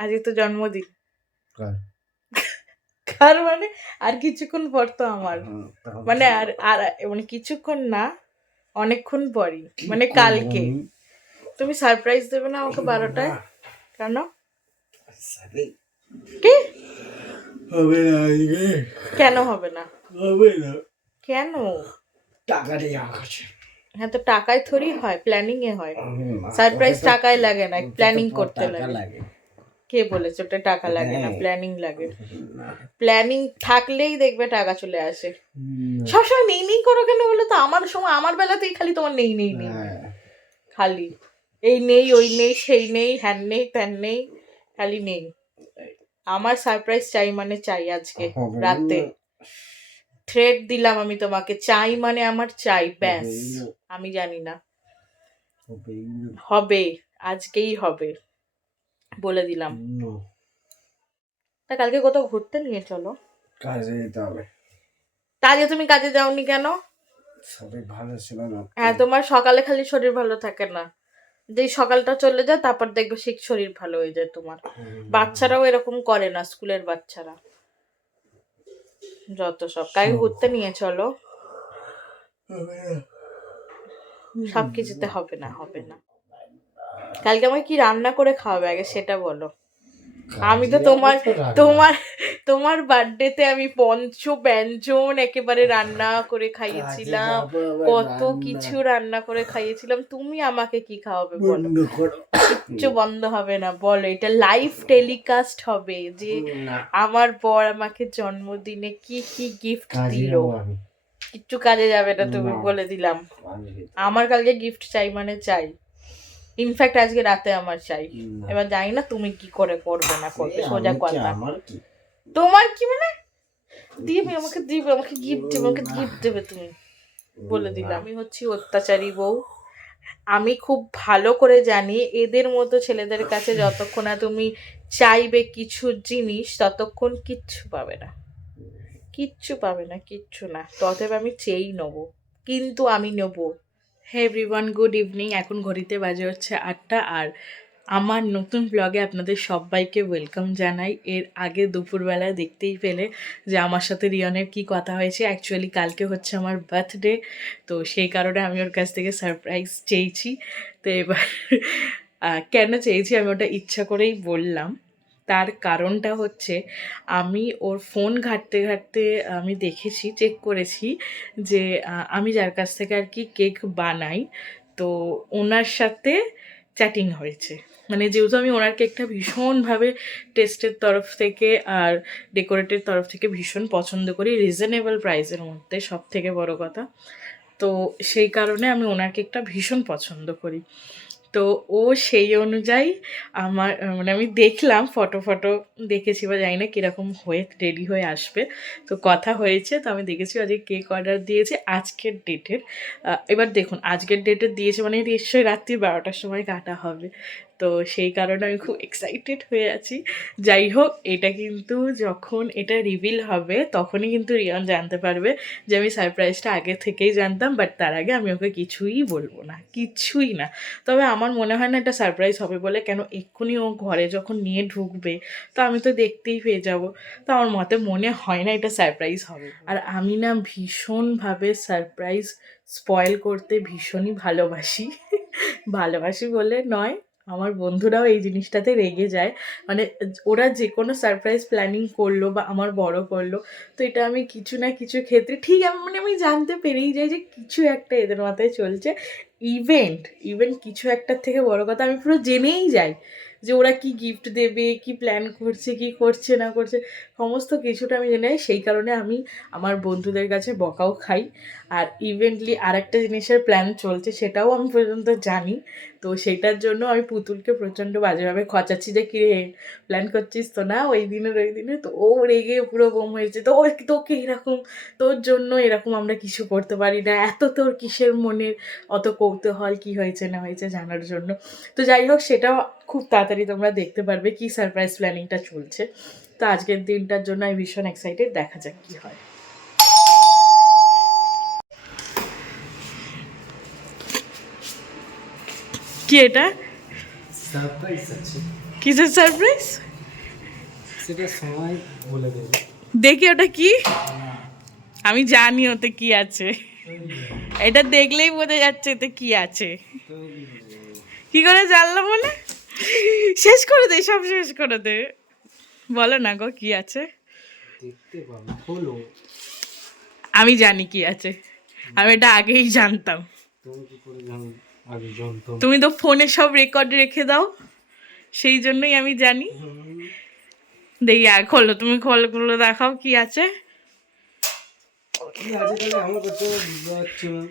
আজকে তো জন্মদিন। কার? কার মানে আর কিছুক্ষণ পর তো আমার, মানে আর আর মানে কিছুক্ষণ না, অনেকক্ষণ পরই, মানে কালকে। তুমি সারপ্রাইজ দেবে না আমাকে 12টায়? কেন? কি হবে না আজকে। কেন হবে না? হবে না, কেন? টাকা নেই আমার কাছে। হ্যাঁ, তো টাকায় থোড়ি হয়, প্ল্যানিং এ হয়। সারপ্রাইজ টাকায় লাগে না, প্ল্যানিং করতে লাগে। কে বলেছে ওটা টাকা লাগে না, প্ল্যানিং লাগে? প্ল্যানিং থাকলেই দেখবে টাকা চলে আসে। সবসময় নেই নেই করো কেন বলো তো? আমার সময়, আমার বেলাতেই খালি তোমার নেই নেই নেই, খালি এই নেই ওই নেই সেই নেই হ্যান নেই ত্যান নেই, খালি নেই। আমার সারপ্রাইজ চাই মানে চাই, আজকে রাতে থ্রেড দিলাম আমি তোমাকে, চাই মানে আমার চাই, ব্যাস। আমি জানি না, হবে, আজকেই হবে, বলে দিলাম। তা কালকে কোথাও ঘুরতে নিয়ে চলো। কাজে যেতে হবে। কাজে তুমি কাজে যাওনি কেন? শরীর ভালো ছিল না। হ্যাঁ, তোমার সকালে খালি শরীর ভালো থাকে না, যেই সকালটা চলে যায় তারপর দেখবে সেই শরীর ভালো হয়ে যায় তোমার। বাচ্চারাও এরকম করে না, স্কুলের বাচ্চারা যত সব। কালকে ঘুরতে নিয়ে চলো। সব কিছুতে হবে না, হবে না। কালকে আমাকে কি রান্না করে খাওয়াবে আগে সেটা বলো। আমি তো তোমার তোমার তোমার বার্থডেতে আমি ব্যঞ্জন একেবারে রান্না করে খাইয়েছিলাম, কত কিছু রান্না করে খাইয়েছিলাম। তুমি আমাকে কি খাওয়াবে বলো? কিচ্ছু বন্ধ হবে না, বলো। এটা লাইভ টেলিকাস্ট হবে যে আমার বর আমাকে জন্মদিনে কি কি গিফট দিল। কিচ্ছু কাজে যাবে না, তুমি বলে দিলাম। আমার কালকে গিফট চাই মানে চাই, ইনফ্যাক্ট আজকে রাতে আমার চাই। এবার জানি না তুমি কি করে করবে না করবে, সোজা কথা। তোমার কি মানে দিবে আমাকে, দিবে আমাকে গিফট দেবে, আমাকে গিফট দেবে তুমি, বলে দিলাম। আমি হচ্ছি অত্যাচারী বউ। আমি খুব ভালো করে জানি এদের মতো ছেলেদের কাছে যতক্ষণ না তুমি চাইবে কিছু জিনিস ততক্ষণ কিচ্ছু পাবে না, কিচ্ছু পাবে না, কিচ্ছু না। ততএব আমি চেয়েই নেবো, কিন্তু আমি নেবো। Hey everyone, good evening. এখন ঘড়িতে বাজে হচ্ছে 8টা, আর আমার নতুন ব্লগে আপনাদের সবাইকে ওয়েলকাম জানাই। এর আগে দুপুরবেলায় দেখতেই পেলে যে আমার সাথে রিয়নের কি কথা হয়েছে। অ্যাকচুয়ালি কালকে হচ্ছে আমার বার্থডে, তো সেই কারণে আমি ওর কাছ থেকে সারপ্রাইজ চেয়েছি। তো এবার কেন চেয়েছি আমি ওটা ইচ্ছা করেই বললাম। তার কারণটা হচ্ছে আমি ওর ফোন ঘাঁটতে ঘাঁটতে আমি দেখেছি, চেক করেছি যে আমি যার কাছ থেকে আর কি কেক বানাই, তো ওনার সাথে চ্যাটিং হয়েছে। মানে যেহেতু আমি ওনার কেকটা ভীষণভাবে টেস্টের তরফ থেকে আর ডেকোরেটের তরফ থেকে ভীষণ পছন্দ করি, রিজনেবল প্রাইসের মধ্যে, সব থেকে বড় কথা। তো সেই কারণে আমি ওনার কেকটা ভীষণ পছন্দ করি। তো ও সেই অনুযায়ী আমার মানে আমি দেখলাম ফটো দেখেছি, বা জানি না কীরকম হয়ে রেডি হয়ে আসবে। তো কথা হয়েছে, তো আমি দেখেছি আজকে কেক অর্ডার দিয়েছে আজকের ডেটের। এবার দেখুন, আজকের ডেটের দিয়েছে মানে নিশ্চয়ই রাত্রি 12টার সময় কাটা হবে। তো সেই কারণে আমি খুব এক্সাইটেড হয়ে আছি। যাই হোক, এটা কিন্তু যখন এটা রিভিল হবে তখনই কিন্তু রিয়ন জানতে পারবে যে আমি সারপ্রাইজটা আগে থেকেই জানতাম, বাট তার আগে আমি ওকে কিছুই বলবো না, কিছুই না। তবে আমার মনে হয় না এটা সারপ্রাইজ হবে বলে, কেন এক্ষুনি ও ঘরে যখন নিয়ে ঢুকবে তো আমি তো দেখতেই পেয়ে যাব। তো আমার মনে হয় না এটা সারপ্রাইজ হবে। আর আমি না ভীষণভাবে সারপ্রাইজ স্পয়েল করতে ভীষণই ভালোবাসি। ভালোবাসি বলে নয়, আমার বন্ধুরাও এই জিনিসটাতে রেগে যায়। মানে ওরা যে কোনো সারপ্রাইজ প্ল্যানিং করলো বা আমার বড় করলো, তো এটা আমি কিছু না কিছু ক্ষেত্রে ঠিক আমি জানতে পেরেই যাই যে কিছু একটা এদের মাথায় চলছে। ইভেন্ট কিছু একটার থেকে বড় কথা, আমি পুরো জেনেই যাই যে ওরা কি গিফট দেবে, কি প্ল্যান করছে, কি করছে না করছে, সমস্ত কিছুটা আমি জেনে যাই। সেই কারণে আমি আমার বন্ধুদের কাছে বকাও খাই। আর ইভেন্টলি আর একটা জিনিসের প্ল্যান চলছে, সেটাও আমি পর্যন্ত জানি। তো সেটার জন্য আমি পুতুলকে প্রচণ্ড বাজেভাবে খচাচ্ছি যে কী রে, প্ল্যান করছিস তো না ওই দিনে। তো ও রেগে পুরো বোম হয়েছে, তো তোকে এরকম, তোর জন্য এরকম আমরা কিছু করতে পারি না, এত তোর কিসের মনের অত কৌতূহল কী হয়েছে না হয়েছে জানার জন্য। তো যাই হোক, সেটাও খুব তাড়াতাড়ি তোমরা দেখতে পারবে কি সারপ্রাইজ প্ল্যানিংটা চলছে। তো আজকের দিনটার জন্য আমি ভীষণ এক্সাইটেড, দেখা যাক কী হয়। কি এটা? সারপ্রাইজ আছে। কিসের সারপ্রাইজ? সেটা সময় বলে দেবে। দেখি ওটা কি, আমি জানি ওতে কি আছে, এটা দেখলেই বোঝা যাচ্ছে এতে কি আছে। কি করে জানলাম মানে? শেষ করে দে, সব শেষ করে দে, বলো না গো কি আছে। দেখতে পাবো, খোলো। আমি জানি কি আছে, আমি এটা আগেই জানতাম। তুমি কি করে জানো? আগে জানতাম। তুমি তো ফোনে সব রেকর্ড রেখে দাও, সেই জন্যই আমি জানি। দেখি খোলো, তুমি খোলো দেখাও কি আছে। কি আছে তাহলে আমার কাছে বুঝতে পারছি না।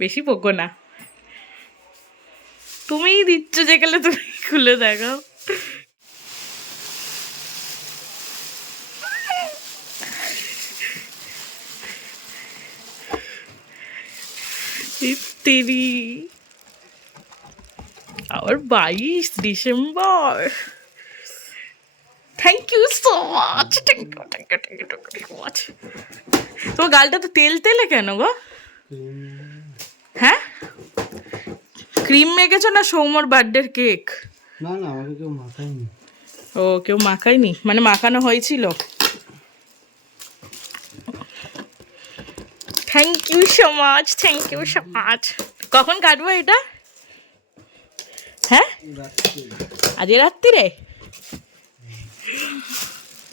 বেশি বকো না, তুমিই দিচ্ছ যেখানে, তুমি খুলে দেখাও। তেরি আর 22 December. Thank you so much, thank you so much. তোমার গালটা তো তেল তেলে কেন গো? হ্যাঁ, ক্রিম মেখেছো না সৌমর বার্থডের কেক? না না, আমাকে কেউ মাখায়নি। ও, কেউ মাখায়নি, মানে মাখানো হয়েছিল। Thank you so much, thank you so much. কখন কাটবো এটা? হ্যাঁ, আজ রাত্রিরে।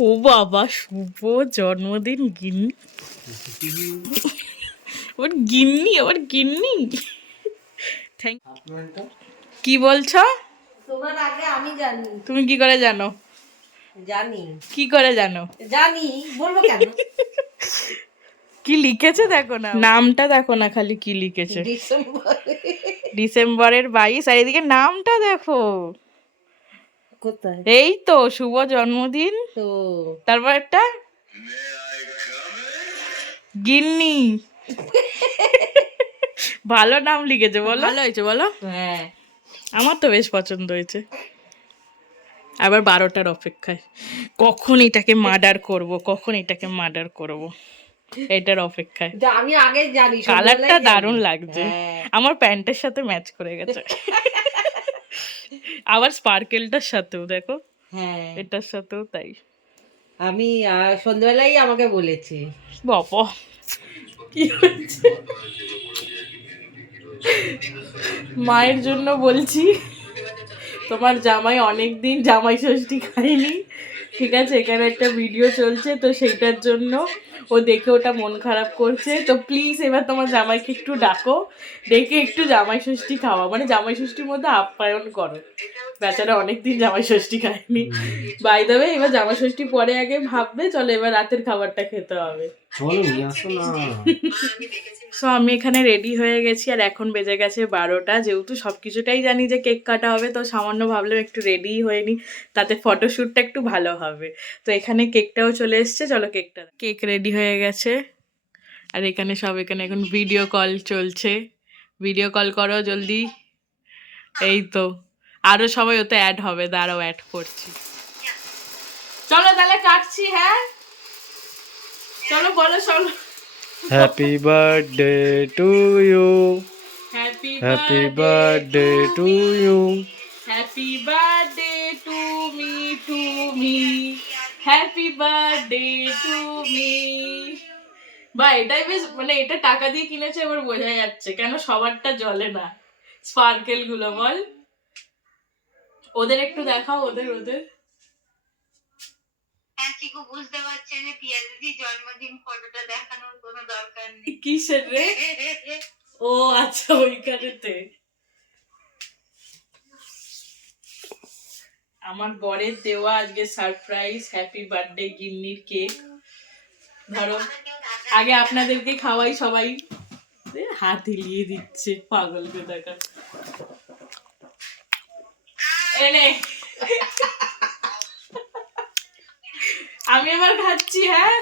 ও বাবা, শুভ জন্মদিন গিন্নি। ওর গিন্নি, ওর গিন্নি। থ্যাংক। কি বলছো? তোমার আগে আমি জানি। তুমি কি করে জানো? জানি কি করে জানো? জানি, বলবো কেন? কি লিখেছে দেখো না, নামটা দেখো না, খালি কি লিখেছে। ডিসেম্বর। ডিসেম্বরের 22, আর এদিকে নামটা দেখো। কোথায়? এই তো শুভ জন্মদিন, তো তারপর একটা গিন্নি। ভালো নাম লিখেছে, বলো। ভালো হয়েছে বলো। হ্যাঁ, আমার তো বেশ পছন্দ হয়েছে। আবার 12টার অপেক্ষায়, কখন এটাকে মার্ডার করব, কখন এটাকে মার্ডার করব, এটার অপেক্ষায়। আমি আগে জানি। কালারটা দারুণ লাগছে, হ্যাঁ। আমার প্যান্টের সাথে ম্যাচ করে গেছে। আবার স্পার্কেলটার সাথেও দেখো, হ্যাঁ, এটার সাথেও তাই। আমি সন্ধ্যাবেলাই আমাকে বলেছি। বাবা, কি হয়েছে? মায়ের জন্য বলছি, তোমার জামাই অনেক দিন জামাই ষষ্ঠী খায়নি, ঠিক আছে, এখানে একটা ভিডিও চলছে, তো সেইটার জন্য ও দেখে ওটা মন খারাপ করছে, তো প্লিজ এবার তোমার জামাইকে একটু ডাকো, ডেকে একটু জামাই ষষ্ঠী খাওয়া, মানে জামাই ষষ্ঠীর মধ্যে আপ্যায়ন করো। বেচারা অনেকদিন জামাই ষষ্ঠী খায়নি। বাই দ্য ওয়ে, এবার জামাই ষষ্ঠী পরে আগে ভাববে, চলো এবার রাতের খাবারটা খেতে হবে। চলো নিয়ে আসো না। সো আমি এখানে রেডি হয়ে গেছি, আর এখন বেজে গেছে 12টা। যেহেতু সব কিছুটাই জানি যে কেক কাটা হবে, তো সামান্য ভাবলাম একটু রেডিই হয়ে নিই, তাতে ফটোশ্যুটটা একটু ভালো হবে। তো এখানে কেকটাও চলে এসছে, চলো কেক রেডি হয়ে গেছে। আর এখানে এখানে এখন ভিডিও কল চলছে, ভিডিও কল করো জলদি। এই তো, আরও সবাই ওতে অ্যাড হবে, দাঁড়াও অ্যাড করছি। চলো তাহলে কাটছি, হ্যাঁ চলো, বলো চলো। Happy birthday to you, happy happy birthday to you, happy birthday to me, happy birthday to me. বা এটাই বেশ, মানে এটা টাকা দিয়ে কিনেছে, এবার বোঝা যাচ্ছে কেন সবারটা জ্বলে না স্পার্কেল গুলো, বল। ওদের একটু দেখাও, ওদের বুঝতে পারছে যে পিয়াজি জন্মদিন ফটোটা দেখানোর কোনো দরকার নেই। কিসের রে? ও আচ্ছা, ওইখানেতে। আমার বরের দেওয়া আজকে সারপ্রাইজ হ্যাপি বার্থডে গিন্নির কেক। ধরো আগে আপনাদেরকে খাওয়াই সবাই, হাত হিলিয়ে দিচ্ছে পাগলকে দেখা। এনে আমি এবার খাচ্ছি, হ্যাঁ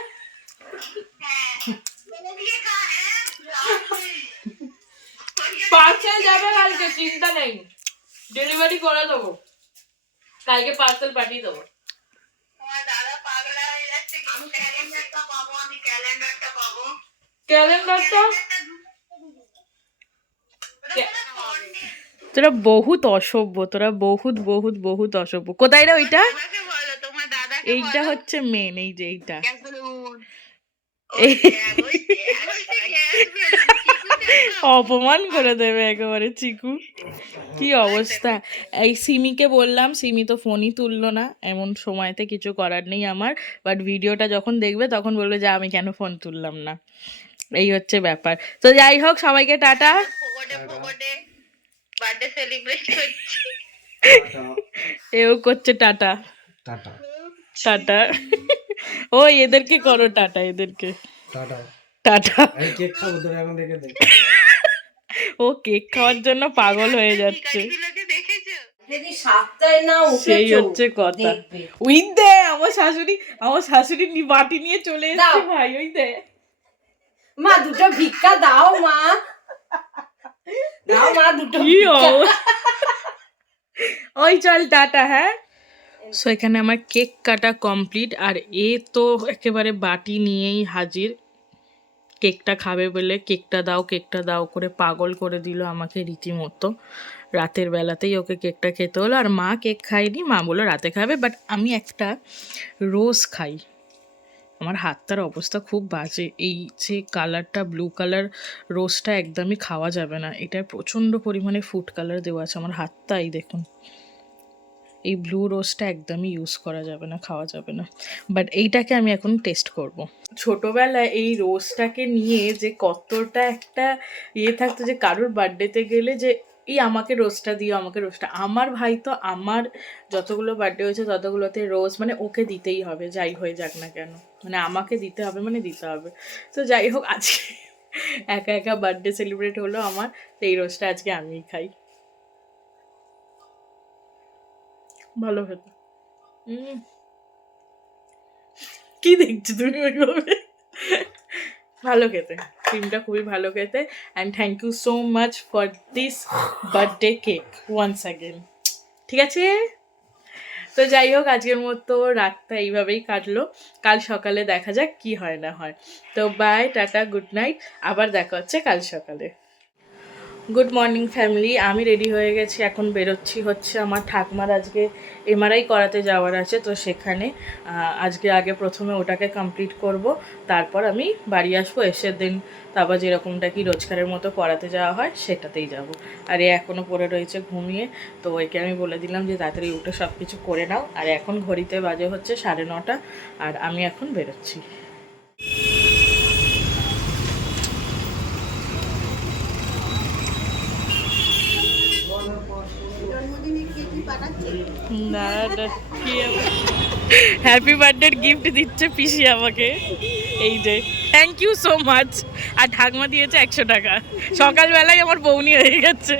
পার্সেল যাবে কালকে, চিন্তা নেই, ডেলিভারি করে দেবো কালকে, পার্সেল পাঠিয়ে দেবো। তোমার দাদা পাগলা হয়ে যাচ্ছে। আমি ক্যালেন্ডারটা পাবো, আমি ক্যালেন্ডারটা পাবো। ক্যালেন্ডারটা তোরা বহুত অসভ্য, তোরা বহুত বহুত বহুত অসভ্য। কোথায় রে ওইটা? আমাকে বলো তোমার দাদা এইটা হচ্ছে মেন, এই যে এইটা গ্যাস বেলুন। এই ওই গ্যাস বেলুন। অপমান করে দেবে একেবারে চিকু। কি অবস্থা! এই সিমিকে বললাম, সিমি তো ফোনই তুললো না। এমন সময়তে কিছু করার নেই আমার, বাট ভিডিওটা যখন দেখবে তখন বলবে যে আমি কেন ফোন তুললাম না। এই হচ্ছে ব্যাপার। তো যাই হোক, সবাইকে টাটা। ফোকটে বার্থডে সেলিব্রেট করছি। এও করছে টাটা টাটা টাটা। ও এদেরকে করো টাটা, এদেরকে টাটা। টাটা। আমি কেক খাবো, তোরা এখন দেখে দে। ও কেক খাওয়ার জন্য পাগল হয়ে যাচ্ছে। ভিখারিগুলোকে দেখেছো? যদি সাতটায় না সেই উঠেছো হচ্ছে কথা। দেখবে। ওই দে আমার শাশুড়ি বাটি নিয়ে চলে এসেছে দাও। ভাই, ওই দে। মা দুটো ভিক্ষা দাও মা, দাও মা দুটো কি ভিক্ষা। অবস্থা! ওই চল টাটা। হ্যাঁ, সো এখানে আমার কেক কাটা কমপ্লিট, আর এ তো একেবারে বাটি নিয়েই হাজির। কেকটা খাবে বলে কেকটা দাও করে পাগল করে দিল আমাকে রীতিমতো। রাতের বেলাতেই ওকে কেকটা খেতে হলো, আর মা কেক খায়নি, মা বললো রাতে খাবে। বাট আমি একটা রোজ খাই। আমার হাতটার অবস্থা খুব বাজে। এই যে কালারটা, ব্লু কালার রোজটা একদমই খাওয়া যাবে না। এটার প্রচণ্ড পরিমাণে ফুড কালার দেওয়া আছে। আমার হাতটা এই দেখুন, এই ব্লু রোজটা একদমই ইউজ করা যাবে না, খাওয়া যাবে না। বাট এইটাকে আমি এখন টেস্ট করব। ছোটোবেলায় এই রোজটাকে নিয়ে যে কতটা একটা ইয়ে থাকতো, যে কারোর বার্থডেতে গেলে যে এই আমাকে রোজটা দিও, আমাকে রোজটা। আমার ভাই তো আমার যতগুলো বার্থডে হয়েছে ততগুলোতে রোজ মানে ওকে দিতেই হবে, যাই হয়ে যাক না কেন, মানে আমাকে দিতে হবে, মানে দিতে হবে। তো যাই হোক, আজকে একা একা বার্থডে সেলিব্রেট হলো আমার, তো এই রোজটা আজকে আমিই খাই। ভালো খেতে। কি দেখছো তুমি ওইভাবে? ভালো খেতে, ক্রিমটা খুবই ভালো খেতে। And thank you so much for this birthday cake once again. ঠিক আছে, তো যাই হোক, আজকের মতো রাতটা এইভাবেই কাটলো। কাল সকালে দেখা যাক কি হয় না হয়। তো বাই, টাটা, গুড নাইট। আবার দেখা হচ্ছে কাল সকালে। গুড মর্নিং ফ্যামিলি, আমি রেডি হয়ে গেছি, এখন বেরোচ্ছি হচ্ছে আমার ঠাকমার আজকে এমআরআই করাতে যাওয়ার আছে। তো সেখানে আজকে আগে প্রথমে ওটাকে কমপ্লিট করব, তারপর আমি বাড়ি আসবো। এসে দিন তারপর যেরকমটা কি রোজকারের মতো করাতে যাওয়া হয় সেটাতেই যাব। আর এ এখনও পড়ে রয়েছে ঘুমিয়ে, তো ওইকে আমি বলে দিলাম যে তাড়াতাড়ি উঠে সব কিছু করে নাও। আর এখন ঘড়িতে বাজে হচ্ছে 9:30, আর আমি এখন বেরোচ্ছি। হ্যাপি বার্থডে গিফট দিচ্ছে পিসি আমাকে, এই যে থ্যাংক ইউ সো মাচ। আর ঠাকমা দিয়েছে 100 টাকা। সকালবেলায় আমার বউনি হয়ে গেছে।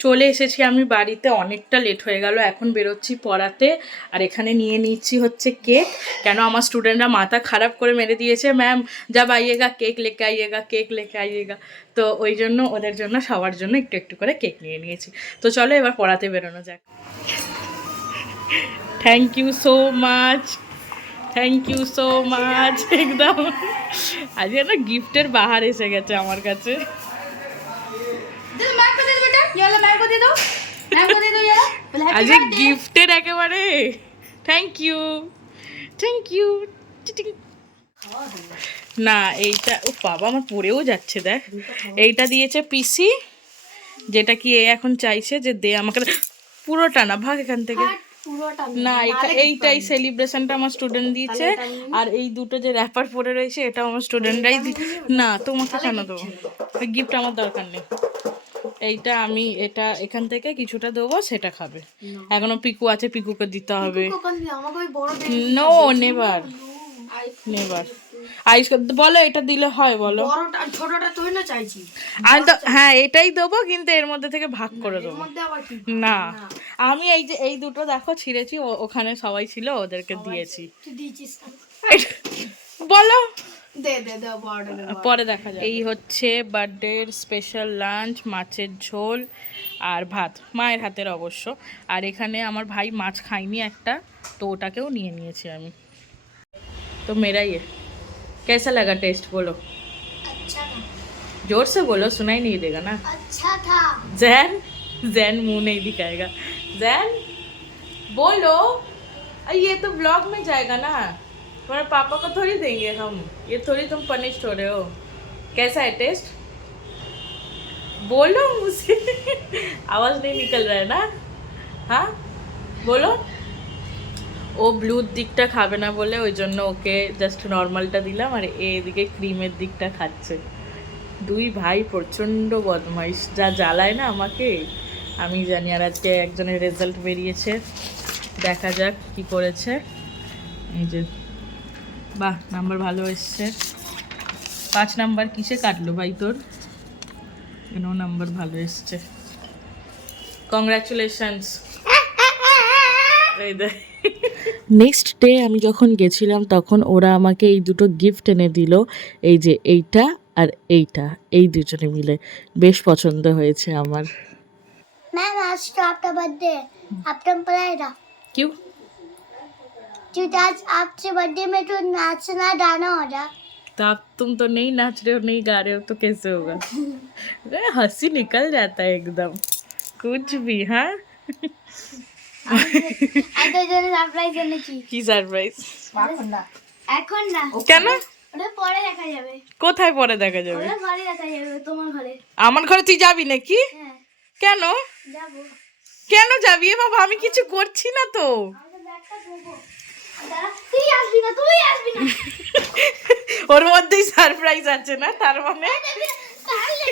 চলে এসেছি আমি বাড়িতে, অনেকটা লেট হয়ে গেল। এখন বেরোচ্ছি পড়াতে, আর এখানে নিয়ে নিচ্ছি হচ্ছে কেক। কেন আমার স্টুডেন্টরা মাথা খারাপ করে মেরে দিয়েছে, ম্যাম যা আইয়েগা কেক লেকে আইয়েগা, কেক লেকে আইয়েগা। তো ওই জন্য ওদের জন্য সবার জন্য একটু একটু করে কেক নিয়ে নিয়েছি। তো চলো এবার পড়াতে বেরোনো যাক। Thank you so much, thank you so much. একদম আজকে না গিফটের বাহার এসে গেছে আমার কাছে। আজকে গিফটের একেবারে থ্যাংক ইউ, থ্যাংক ইউ। না এইটা, ও বাবা আমার পড়েও যাচ্ছে, দেখ এইটা দিয়েছে পিসি, যেটা কি এ এখন চাইছে যে দে আমাকে। পুরোটা না, ভাগ এখান থেকে। না এইটাই সেলিব্রেশনটা আমার স্টুডেন্ট দিয়েছে, আর এই দুটো যে র্যাপার পরে রয়েছে এটাও আমার স্টুডেন্টরাই না, তোমাকে কেন দেবো, গিফট আমার দরকার নেই। এইটা আমি এটা এখান থেকে কিছুটা দেবো, সেটা খাবে। এখনো পিকু আছে, পিকুকে দিতে হবে। No never never. আইস বলো এটা দিলে হয়, বলো। আমি তো হ্যাঁ এটাই দেবো, কিন্তু এর মধ্যে থেকে ভাগ করে দেবো। না আমি এই যে এই দুটো দেখো ছিঁড়েছি, ওখানে সবাই ছিল ওদেরকে দিয়েছি। বলো পরে দেখা যায়। এই হচ্ছে বার্থডের স্পেশাল লাঞ্চ, মাছের ঝোল আর ভাত, মায়ের হাতের অবশ্য। আর এখানে আমার ভাই মাছ খাইনি একটা, তো ওটাকেও নিয়ে নিয়েছি আমি। तो मेरा ये कैसा लगा टेस्ट, बोलो अच्छा था। जोर से बोलो, सुनाई नहीं देगा ना। अच्छा था। जैन जैन मुंह नहीं दिखाएगा। जैन बोलो अरे ये तो ब्लॉग में जाएगा ना, तुम्हारे पापा को थोड़ी देंगे हम, ये थोड़ी तुम पनिश्ड हो रहे हो। कैसा है टेस्ट? बोलो मुझसे। आवाज नहीं निकल रहा है ना? हाँ बोलो। ও ব্লুর দিকটা খাবে না বলে ওই জন্য ওকে জাস্ট নর্মালটা দিলাম, আর এদিকে ক্রিমের দিকটা খাচ্ছে। দুই ভাই প্রচণ্ড বদমাইশ, যা জ্বালায় না আমাকে আমি জানি। আর আজকে একজনের রেজাল্ট বেরিয়েছে, দেখা যাক কি করেছে। এই যে বাহ, নাম্বার ভালো এসছে। 5 নাম্বার কিসে কাটলো ভাই তোর? কেন নাম্বার ভালো এসছে, কংগ্রাচুলেশনস। এই দেখ, নেক্সট ডে আমি যখন গেছিলাম তখন ওরা আমাকে এই দুটো গিফট এনে দিল, এই যে এইটা আর এইটা, এই দুজনে মিলে বেশ পছন্দ হয়েছে আমার। मैम आज तो आपका बर्थडे है, आप तुम पढ़ाएगा क्यों? क्योंकि आज आपके बर्थडे में तो नाचना गाना होगा। तो आप तुम तो नहीं नाच रहे हो, नहीं गा रहे हो, तो कैसे होगा? अरे हंसी निकल जाता है एकदम, कुछ भी। हाँ এত জন্য সারপ্রাইজ এনেছি। কি সারপ্রাইজ? এখন না, কেন? ওটা পরে দেখা যাবে। কোথায় পরে দেখা যাবে? ওটা ঘরে দেখা যাবে, তোমার ঘরে। আমার ঘরে তুই যাবি নাকি? হ্যাঁ কেন? যাবো। কেন যাবি? এ বাবা, আমি কিছু করছি না তো। আমি তো ব্যাগটা দেবো। দাঁড়া, তুই আসবি না, তুই আসবি না। ওর মধ্যেই সারপ্রাইজ আছে না, তার মানে তাহলে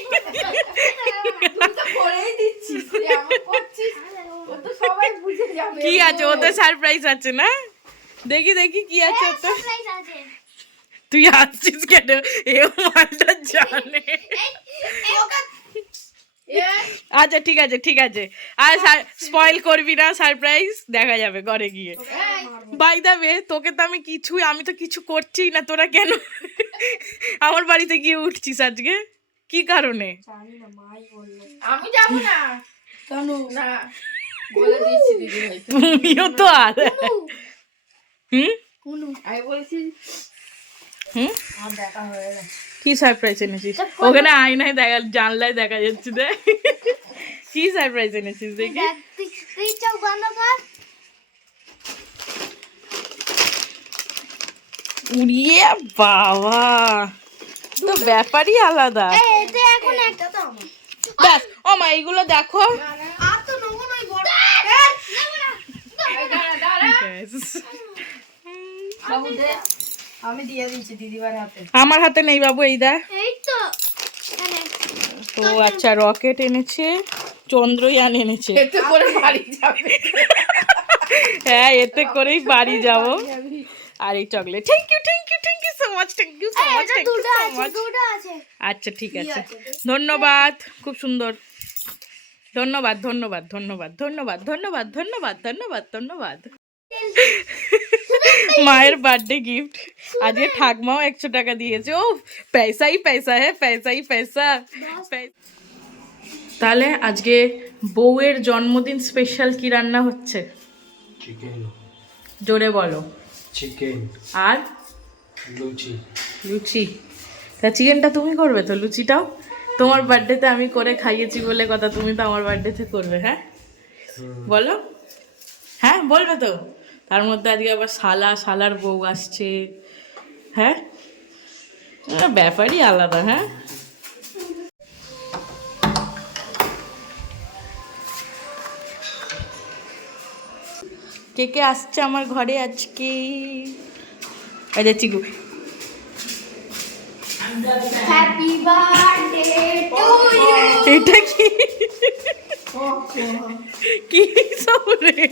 করেই দিচ্ছি এমন করছিস ও তো সবাই বুঝে যাবে কি আছে ওতে? সারপ্রাইজ আছে না? দেখি দেখি কি আছে ওতে। সারপ্রাইজ আছে। তুই আসছিস কেন? এ মালটা জানে। আচ্ছা ঠিক আছে ঠিক আছে, আর স্পয়েল করবি না, সারপ্রাইজ দেখা যাবে ঘরে গিয়ে। বাই দা ওয়ে, তোকে তো আমি তো কিছু করছি না, তোরা কেন আমার বাড়িতে গিয়ে উঠছিস আজকে? কি কারণে? আমি যাব না কেন না বলে দিচ্ছি দিদি ভাই তুমিও তো আর হুম আমি বলেছি হুম আর দেখা হয়ে গেছে কি সারপ্রাইজ এনেছিস? ওখানে আয়নায় দেখা, জানলায় দেখা যাচ্ছে। দেখ কি সারপ্রাইজ এনেছিস দেখি। দেখ, তুই চোখ বন্ধ কর। উড়িয়ে বাবা, তো ব্যাপারই আলাদা। এই এটা এখন একটা তো আমার। ব্যাস ও মা, এইগুলো দেখো। আর তো নেবো না, বড় নেবো না। ব্যাস। বাবু দে আমি দিয়ে দিচ্ছি দিদিবার হাতে আমার হাতে নেই বাবু, এই দেখ। এই তো এখানে। ও আচ্ছা, রকেট এনেছে, চন্দ্রয়ান এনেছে। এতে করে বাড়ি যাবে হ্যাঁ, এতে করেই বাড়ি যাব। আর এই chocolate, thank you so much, thank you so much, এটা থ্যাংক ইউ দুটো সো আছে, মাচ। দুটো আছে। আচ্ছা ঠিক আছে, ধন্যবাদ, খুব সুন্দর। ধন্যবাদ ধন্যবাদ ধন্যবাদ ধন্যবাদ ধন্যবাদ ধন্যবাদ ধন্যবাদ ধন্যবাদ। মায়ের বার্থডে গিফট আজকে ঠাকমাও 100 টাকা দিয়েছে। ও পয়সাই পয়সা হ্যাঁ, পয়সাই পয়সা। তাহলে আজকে বউয়ের জন্মদিন স্পেশাল কি রান্না হচ্ছে? চিকেন, জোরে বলো। চিকেন আর লুচি। লুচি? তা চিকেনটা তুমি করবে তো, লুচিটাও তোমার বার্থডেতে আমি করে খাইয়েছি বলে কথা, তুমি তো আমার বার্থডেতে করবে। হ্যাঁ বলো, হ্যাঁ বলবে তো। তার মধ্যে আজকে আবার শালার বউ আসছে। হ্যাঁ ব্যাপারই আলাদা। হ্যাঁ কে কে আসছে আমার ঘরে আজকে? আচ্ছা চিকু, হ্যাপি বার্থডে টু ইউ। এটা কি কি সব রে?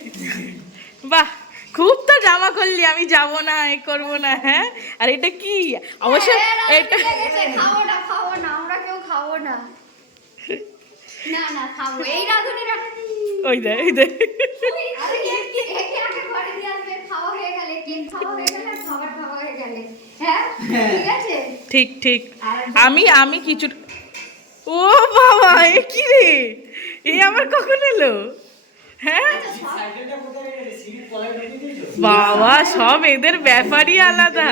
বাহ, খুব তো ড্রামা করলি, আমি যাব না, এ করবো না। হ্যাঁ, আর এটা কি? অবশ্য এটা খাবো না, আমরা কেউ খাবো না। না না খাবো, এই রাধুনি ওই দে ওই দে। আরে একে আগে ঘরে দিয়ে আসবে, খাওয়া হয়ে গেলে, কেক খাওয়া হয়ে গেলে, খাবার খাওয়া হয়ে গেলে। হ্যাঁ ঠিক আছে। ঠিক ঠিক। আমি কিছু, ও বাবা এ কি রে, এ আবার কখন এলো? হ্যাঁ বাবা, সব এদের ব্যাপারই আলাদা।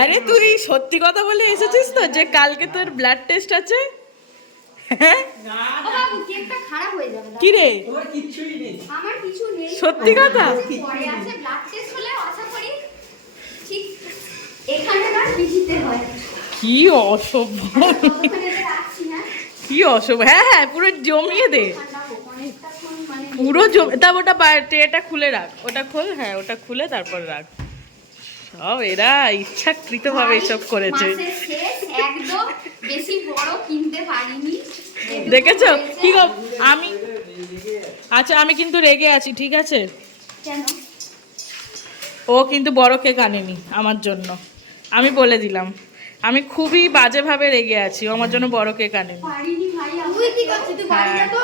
আরে তুই সত্যি কথা বলে এসেছিস তো যে কালকে তোর ব্লাড টেস্ট আছে? ও বাবু কেকটা খারাপ হয়ে যাবে। কি রে তোমার কিচ্ছুই নেই। আমার কিছু নেই। সত্যি কথা? পরে আছে ব্লাড টেস্ট হলে আশা করি ঠিক এখানে না বিজিতে হয়। কি অসভ্য, ওখানে রাখছি না। কি অসভ্য। হ্যাঁ হ্যাঁ পুরো জমিয়ে দে, ঠান্ডা হোক অনেকটাক্ষণ মানে পুরো তা ওটা ট্রেটা খুলে রাখ, ওটা খোল, হ্যাঁ ওটা খুলে তারপর রাখ। সব এরা ইচ্ছাকৃত ভাবে এসব করেছে। মাসের শেষ একদম বেশি বড় কিনতে পারিনি। দেখেছো কি গো, আমি আচ্ছা আমি কিন্তু রেগে আছি, ঠিক আছে? কেন? ও কিন্তু বড় কেক আনেনি আমার জন্য, আমি বলে দিলাম। আমি খুবই বাজেভাবে রেগে আছি, ও আমার জন্য বড় কেক আনেনি। পারিনি ভাই। তুই কি করছিস? তুই বাড়ি যা তো।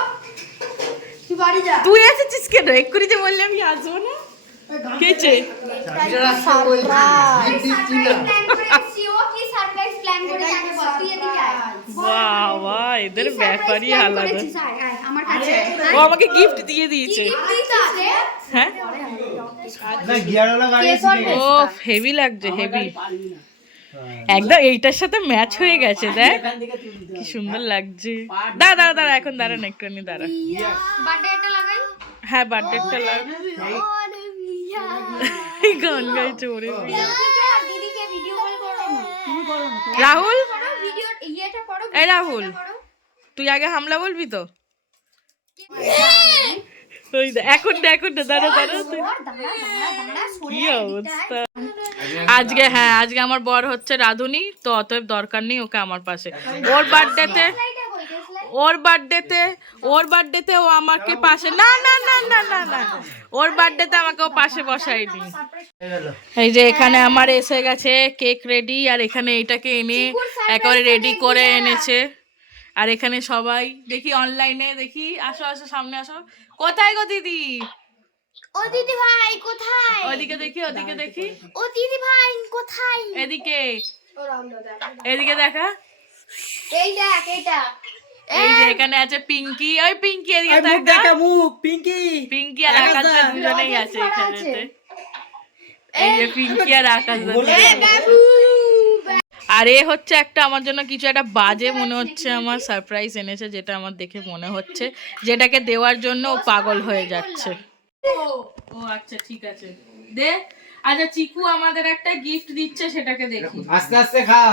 তুই বাড়ি যা। তুই এসেছিস কেন? এক্ষুনি যে বললে আমি আসবো না। কেছে সারপ্রাইজ প্ল্যান করেছি। ও কি সারপ্রাইজ প্ল্যান করেছে আগে বল। তুই এদিকে আয়। বাবা এদের ব্যাপারই আলাদা। আমার কাছে ও আমাকে গিফট দিয়ে দিয়েছে। হ্যাঁ না গিয়ারওয়ালা গাড়ি আছে। ও হেভি লাগছে, হেভি একদম এইটার সাথে ম্যাচ হয়ে গেছে। দেখ কি সুন্দর লাগছে। দাঁড়া দাঁড়া দাঁড়া, এখন দাঁড়া না, একটুখানি দাঁড়া। বার্থডেটা লাগাই। হ্যাঁ বার্থডেটা লাগ। গান গাইছে ওরে। দিদিকে ভিডিও কল করো না। তুমি করো না। রাহুল, করো ভিডিও ইয়েটা করো। এই রাহুল তুই আগে হামলা বলবি তো? ওই এখন এখন দাঁড়া দাঁড়া, কি অবস্থা। আজকে হ্যাঁ আজকে আমার বর হচ্ছে রাধুনি, তো অতএব দরকার নেই ওকে আমার পাশে। ওর বার্থডেতে ও আমাকে পাশে না না না না না না ওর বার্থডেতে আমাকে ও পাশে বসায়নি। এই যে এখানে আমার এসে গেছে কেক রেডি, আর এখানে এইটাকে এনে একেবারে রেডি করে এনেছে। আর এখানে সবাই দেখি অনলাইনে দেখি, আসো আসো সামনে আসো। কোথায় গো দিদি? ও দিদি ভাই কোথায়? ওদিকে দেখি, ওদিকে দেখি, ও দিদি ভাই কোথায়? এদিকে এদিকে দেখা। এই দেখ এটা। এই যে এখানে আছে পিঙ্কি, ওই পিঙ্কি এদিকে মুখ দেখা। দেখা মুখ পিঙ্কি। পিঙ্কি আর আকাশ দা দুজনেই আছে এখানেতে। এই যে পিঙ্কি আর আকাশ দা। আর এ হচ্ছে একটা আমার জন্য কিছু একটা বাজে মনে হচ্ছে, আমার সারপ্রাইজ এনেছে, যেটা আমার দেখে মনে হচ্ছে যেটাকে দেওয়ার জন্য ও পাগল হয়ে যাচ্ছে। ও আচ্ছা ঠিক আছে দে। আচ্ছা চিকু আমাদের একটা গিফট দিচ্ছে, সেটাকে দেখি। আস্তে আস্তে খা।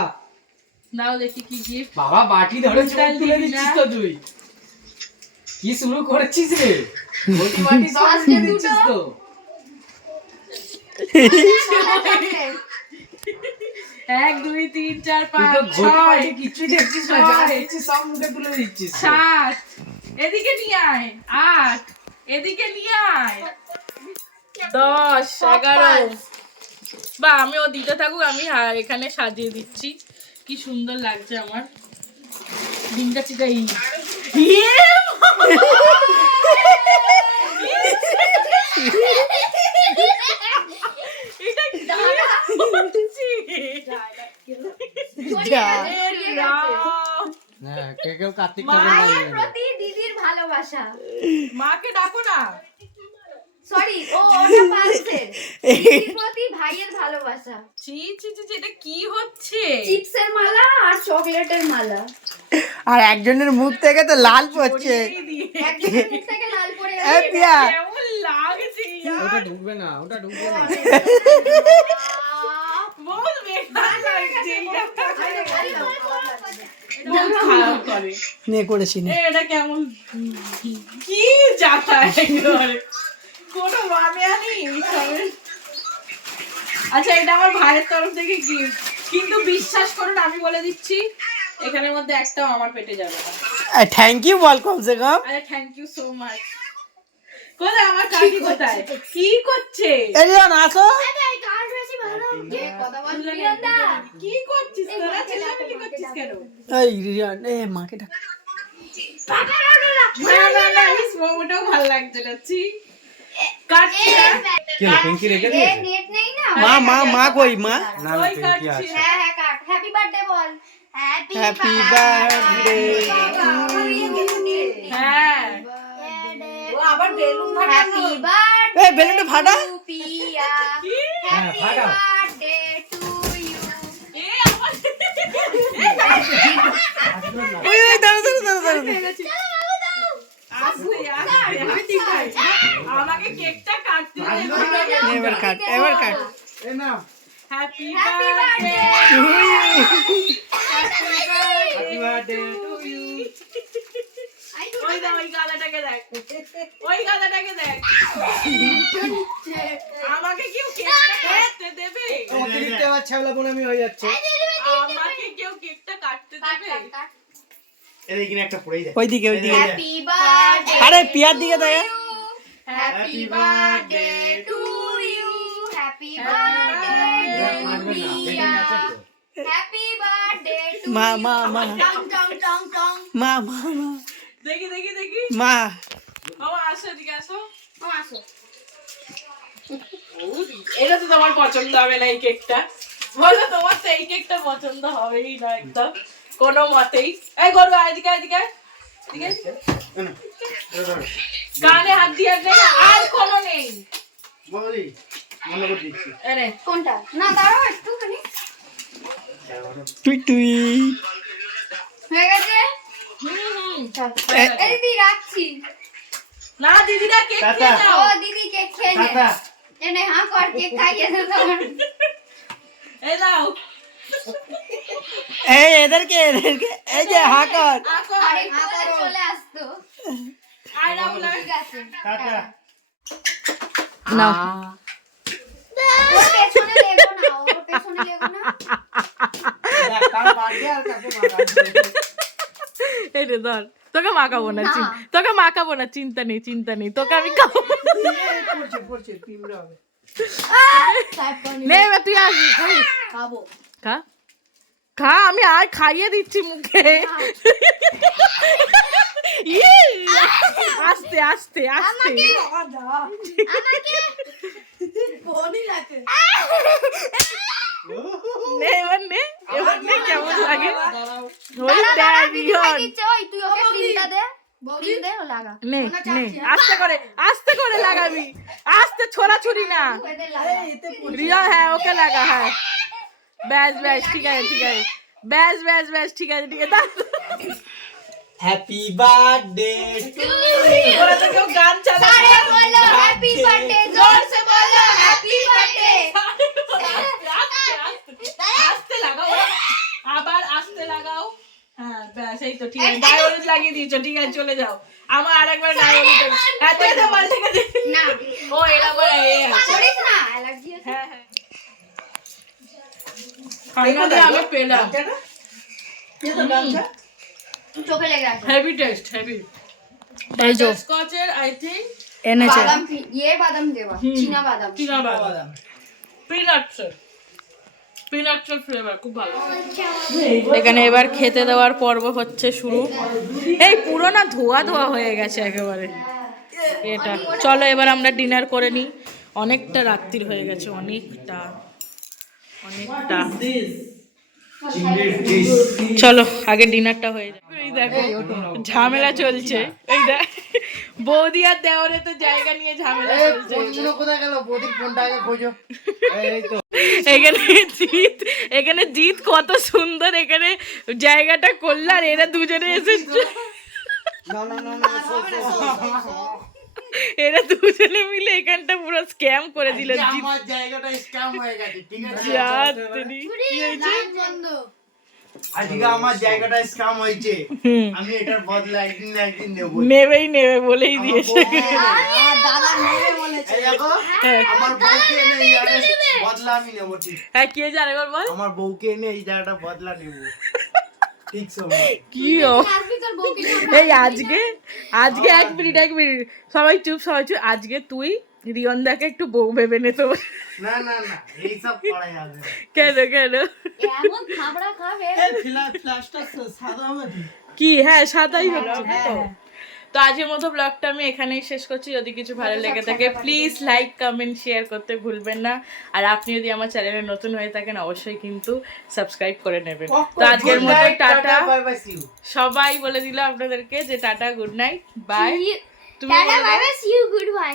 দাও দেখি কি গিফট। বাবা বাটি ধরে চোখ তুলে দিচ্ছিস তো তুই। কি শুরু করেছিস রে? বাটি বাটি সব তুলে দিচ্ছিস তো। 1 2 3 4 তুই তো 5 ঘটি 6 বাটি কিচ্ছু দেখছিস না, যা দেখছিস সব মুখে তুলে দিচ্ছিস। 7 এদিকে নিয়ে আয়, 8 এদিকে নিয়ে আয়, 10 11। বা আমি ও দিতে থাকুক, আমি এখানে সাজিয়ে দিচ্ছি। কি সুন্দর লাগছে আমার দিনটা চিটাই। এটা কি হচ্ছে? হ্যাঁ কে কেউ কার্তিক মায়ের প্রতি দিদির ভালোবাসা। মাকে ডাকো না। সরি ও ওটা পাচ্ছে। দিদির প্রতি ভাইয়ের ভালোবাসা। ছি ছি ছি ছি, এটা কি হচ্ছে? চিপসের মালা আর চকলেটের মালা। আর একজনের মুখ থেকে তো লাল পড়ছে। এই দিয়ে। একজনের মুখ থেকে লাল পড়ে এ গেছে। পিয়া, কেমন লাগছে ইয়ার? ওটা ঢুকবে না, ওটা ঢুকবে না। বহুত বেকার লাগছে এটা। আরে বহুত খারাপ করে। নে করেছি নে। এটা কেমন কি যাতা একেবারে কোনো মানে আনি সবের। আচ্ছা এটা আমার ভাইয়ের তরফ থেকে গিফট, কিন্তু বিশ্বাস করুন আমি বলে দিচ্ছি এখানের মধ্যে একটাও আমার পেটে যাবে না। থ্যাংক ইউ বল কমসে কম। আরে থ্যাংক ইউ সো মাচ। কোথায় আমার কাকি, কোথায় কি করছে? এরিয়ান আসো। এই কার বেশি ভালো? কে কথা বল মিরান্দা? কি করছিস তোরা? চিল্লামিল্লি করছিস কেন? এই রিয়ান এ মাকে ডাক। না না না ওটাও ভালো লাগছে না। ছি কাটছি না। কি হলো, পিঙ্কি রেখে এ দিয়েছে? নেট নেই না। মা কই মা? না না ওই পিঙ্কি কাটছি আছে। না। হ্যাঁ হ্যাঁ কাট। হ্যাপি বার্থডে বল। Happy happy birthday. হ্যাঁ ও আবার বেলুন হ্যাপি বার্থডে। এই বেলুনটা ফাটা। পিয়া। হ্যাঁ ফাটা। Birthday to you. এ আমার ওই দাঁড়া দাঁড়া দাঁড়া দাঁড়া। কাট এবার কাট এ না happy happy birthday happy birthday to you ওই দেখ ওই গালাটাকে দেখ ওই গালাটাকে দেখ আমাকে কেউ কেকটা কাটতে দেবে অতিরিক্ত আবার ছাওলা বোনামি হয়ে যাচ্ছে আমাকে কেউ কেকটা কাটতে দেবে এদিকে একটা পড়েই যায় ওইদিকে ওইদিকে হ্যাপি বার্থডে আরে পিয়ার দিকে দেখা happy birthday to you happy birthday Priya happy birthday to মা মা মা টং টং টং টং মা মা মা দেখি দেখি দেখি মা বাবা আসো এদিকে আসো আসো এটা তো তোমার পছন্দ হবে না এই কেকটা বলো তোমার তো এই কেকটা পছন্দ হবেই না একদম কোনো মতেই এই করবো এদিকে এদিকে এদিকে কানে হাত দিয়ে নেই আর কোনো নেই বলি মনে করে দিচ্ছি এনে কোনটা না দাঁড়াও একটুখানি তুই তুই হয়ে গেছে হুম এই দিদি রাখছি না দিদিরা কেক টাটা। খেয়ে যাও ও দিদি কেক খেয়ে নে টাটা এনে হ্যাঁ কর কেক খাইয়ে দে তোমার এই দাও এই এদেরকে এই যে হাকার আকো আরে করে চলে আসতো আই নাও না ঠিক আছে টাটা নাও ওর পেছনে লেগো না ওর পেছনে লেগো না কার বার্থডে আর কাকে মারা এই রে ধর তোকে মাখাবো না না। তোকে মাখাবো না চিন্তা নেই তোকে আমি খাবো পড়ছে পিমড়া হবে তারপর নে এবার তুই আসবি খাবি খাবো খা খা আমি আর খাইয়ে দিচ্ছি মুখে ইয়ে! আস্তে আস্তে আস্তে আমাকে বনি লাগে নে এবার নে কেমন লাগে ওই দাঁড়া দেখ দিদি রিহন। দিচ্ছে ওই তুই ওকে পিনটা দে পিন দে ও লাগা নে আস্তে করে লাগাবি আস্তে ছোড়াছুরি না এদের লাগা রিয়া হ্যাঁ ওকে লাগা হ্যাঁ ব্যাস ঠিক আছে ব্যাস ঠিক আছে দাঁড়া। হ্যাপি বার্থডে ওরা তো কেউ গান চালাবে আরে না। বলো হ্যাপি বার্থডে জোর সে বলো হ্যাপি বার্থডে আস্তে লাগাও আবার আস্তে লাগাও হ্যাঁ ব্যাস এই তো ঠিক আছে গায়ে হলুদ লাগিয়ে দিয়েছো ঠিক আছে চলে যাও আমার আরেকবার গায়ে হলুদ এত এত বল ঠিক আছে না ও এরা বলে এ আছে করিস না অ্যালার্জি আছে হ্যাঁ ফাইনালি আমি পেলাম চোখে লেগে আছে হেভি টেস্ট হেভি এই যে স্কচের আই থিংক এনেছে বাদাম বাদাম দেবা চীনা বাদাম চীনা বাদাম পিনাটসের ফ্লেভার খুব ভালো এখানে এবার খেতে দেওয়ার পর্ব হচ্ছে শুরু এই পুরো না ধোয়া হয়ে গেছে একেবারে এটা চলো এবার আমরা ডিনার করে নিই অনেকটা রাত্রির হয়ে গেছে অনেকটা চলো আগে ডিনারটা হয়ে যায় এই দেখো ঝামেলা চলছে এই দেখ বৌদি আর দেওরে তো জায়গা নিয়ে ঝামেলা চলছে কোথায় গেল বৌদির ফোনটা আগে খোঁজো এই তো এখানে জিৎ কত সুন্দর এখানে জায়গাটা করলো আর এরা দুজনে এসে এরা দুজনে মিলে এখানটা পুরো স্ক্যাম করে দিল জিৎ আমার জায়গাটা স্ক্যাম হয়ে গেছে ঠিক আছে যাত্রী কি হয়েছে আজকে আমার জায়গাটা স্ক্যাম হয়েছে আমি এটার বদলা একদিন না একদিন নেব নেবে বলেই দিয়েছে দাদা নেবে বলেছে এই দেখো আমার বউকে এনে এই জায়গাটা বদলা আমি নেব ঠিক হ্যাঁ কে জানে বল আমার বউকে এনে এই জায়গাটা বদলা নেব ঠিক সময় কি ও আসবি তোর বউকে এই আজকে এক মিনিট সবাই চুপ আজকে তুই রিয়নদাকে একটু বউ ভেবে নে তো না না না এই সব করা যাবে না। কেন এমন খাবড়া খাবে কি হ্যাঁ সাদাই হচ্ছে তো আজকের মতো ব্লগটা আমি এখানেই শেষ করছি যদি কিছু ভালো লেগে থাকে প্লিজ লাইক কমেন্ট শেয়ার করতে ভুলবেন না আর আপনি যদি আমার চ্যানেলে নতুন হয়ে থাকেন অবশ্যই কিন্তু সাবস্ক্রাইব করে নেবেন তো আজকের মতো tata bye bye see you সবাই বলে দিল আপনাদেরকে যে টাটা গুড নাইট বাই তুমি টাটা বলে দাও। Bye bye see you good by